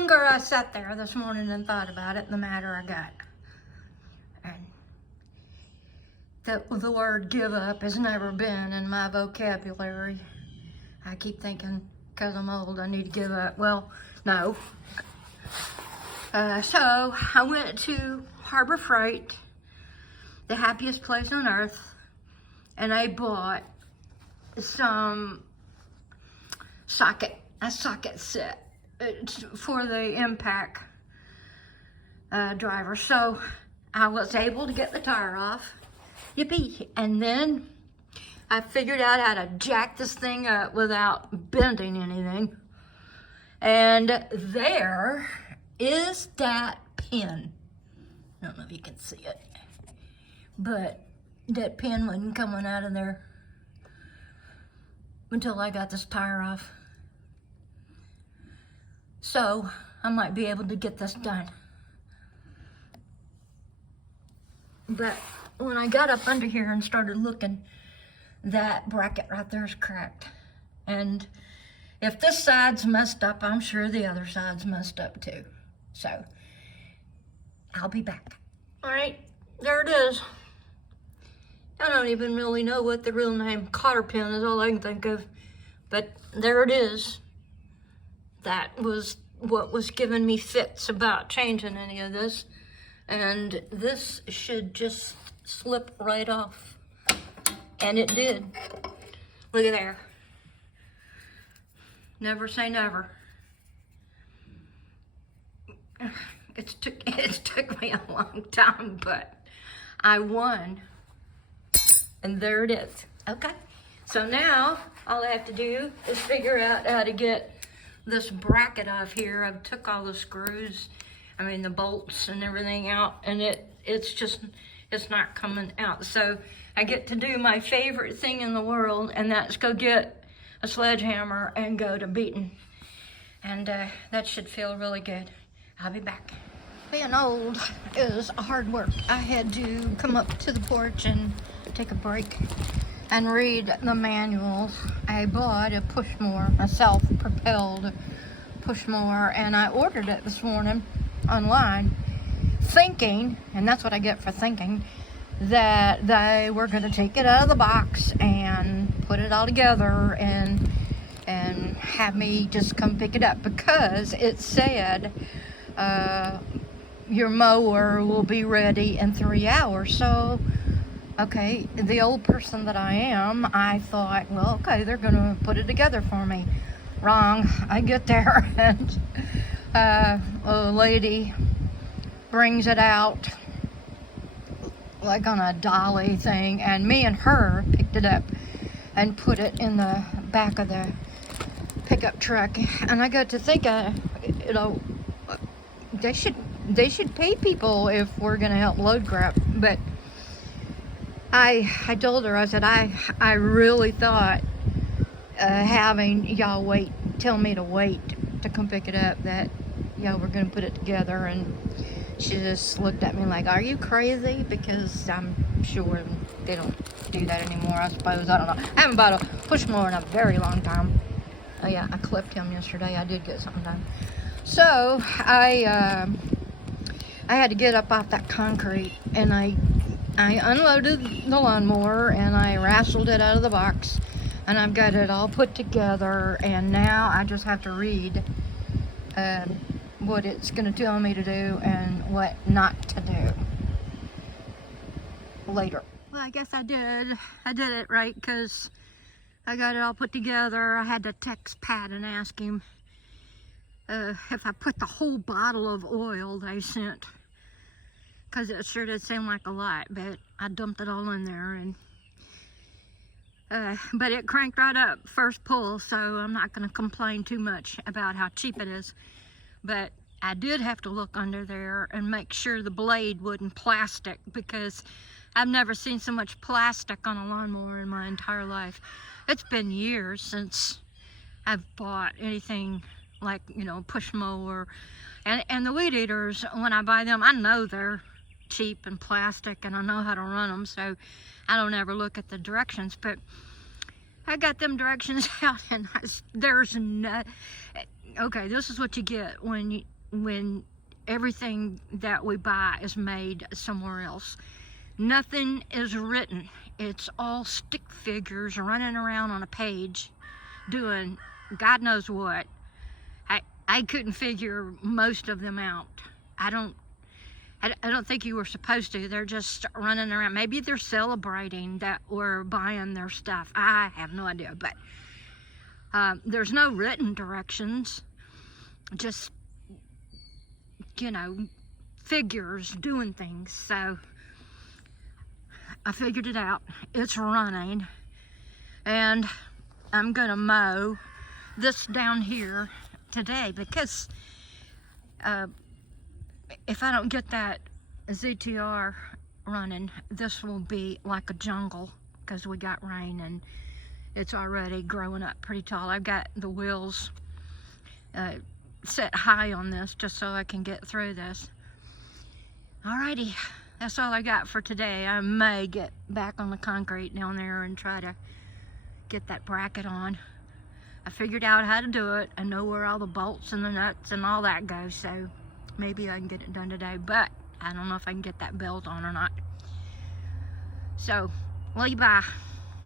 longer I sat there this morning and thought about it, the madder I got. And the word give up has never been in my vocabulary. I keep thinking, because I'm old, I need to give up. Well, no. So I went to Harbor Freight, the happiest place on earth, and I bought some a socket set for the impact driver. So I was able to get the tire off. Yippee! And then I figured out how to jack this thing up without bending anything. And there is that pin. I don't know if you can see it, but that pin wasn't coming out of there until I got this tire off. So I might be able to get this done. But when I got up under here and started looking, that bracket right there is cracked. And if this side's messed up, I'm sure the other side's messed up too. So I'll be back. All right, there it is. I don't even really know what the real name, cotter pin is all I can think of, but there it is. That was what was giving me fits about changing any of this. And this should just slip right off. And it did. Look at there. Never say never. It took me a long time, but I won. And there it is. Okay. So now all I have to do is figure out how to get this bracket off here. I've took all the screws, the bolts and everything out, and it's not coming out. So I get to do my favorite thing in the world, and that's go get a sledgehammer and go to beating. And that should feel really good. I'll be back. Being old is hard work. I had to come up to the porch and take a break and read the manuals. I bought a push mower, a self-propelled push mower, and I ordered it this morning online, thinking, and that's what I get for thinking, that they were going to take it out of the box and put it all together and have me just come pick it up, because it said your mower will be ready in 3 hours. So okay, the old person that I am, I thought, well, okay, they're gonna put it together for me. Wrong. I get there and a lady brings it out like on a dolly thing, and me and her picked it up and put it in the back of the pickup truck. And I got to think, they should pay people if we're gonna help load crap. But I told her, I said, I really thought having y'all tell me to wait to come pick it up, that y'all were gonna put it together. And she just looked at me like, are you crazy? Because I'm sure they don't do that anymore, I suppose. I don't know. I haven't bought a push mower in a very long time. Oh yeah, I clipped him yesterday. I did get something done. So I had to get up off that concrete, and I unloaded the lawnmower and I wrestled it out of the box, and I've got it all put together, and now I just have to read what it's going to tell me to do and what not to do later. Well, I guess I did it right, because I got it all put together. I had to text Pat and ask him if I put the whole bottle of oil they sent, because it sure did seem like a lot, but I dumped it all in there, and but it cranked right up first pull, so I'm not going to complain too much about how cheap it is. But I did have to look under there and make sure the blade wasn't plastic, because I've never seen so much plastic on a lawnmower in my entire life. It's been years since I've bought anything like, push mower. And the weed eaters, when I buy them, I know they're cheap and plastic, and I know how to run them, so I don't ever look at the directions. But I got them directions out, and there's no, Okay, this is what you get when everything that we buy is made somewhere else. Nothing is written. It's all stick figures running around on a page doing God knows what. I couldn't figure most of them out. I don't think you were supposed to. They're just running around. Maybe they're celebrating that we're buying their stuff. I have no idea, but there's no written directions. Just, you know, figures doing things. So I figured it out. It's running, and I'm gonna mow this down here today because if I don't get that ZTR running, this will be like a jungle because we got rain and it's already growing up pretty tall. I've got the wheels set high on this just so I can get through this. Alrighty, that's all I got for today. I may get back on the concrete down there and try to get that bracket on. I figured out how to do it. I know where all the bolts and the nuts and all that go, so maybe I can get it done today, but I don't know if I can get that belt on or not. So, love you, bye.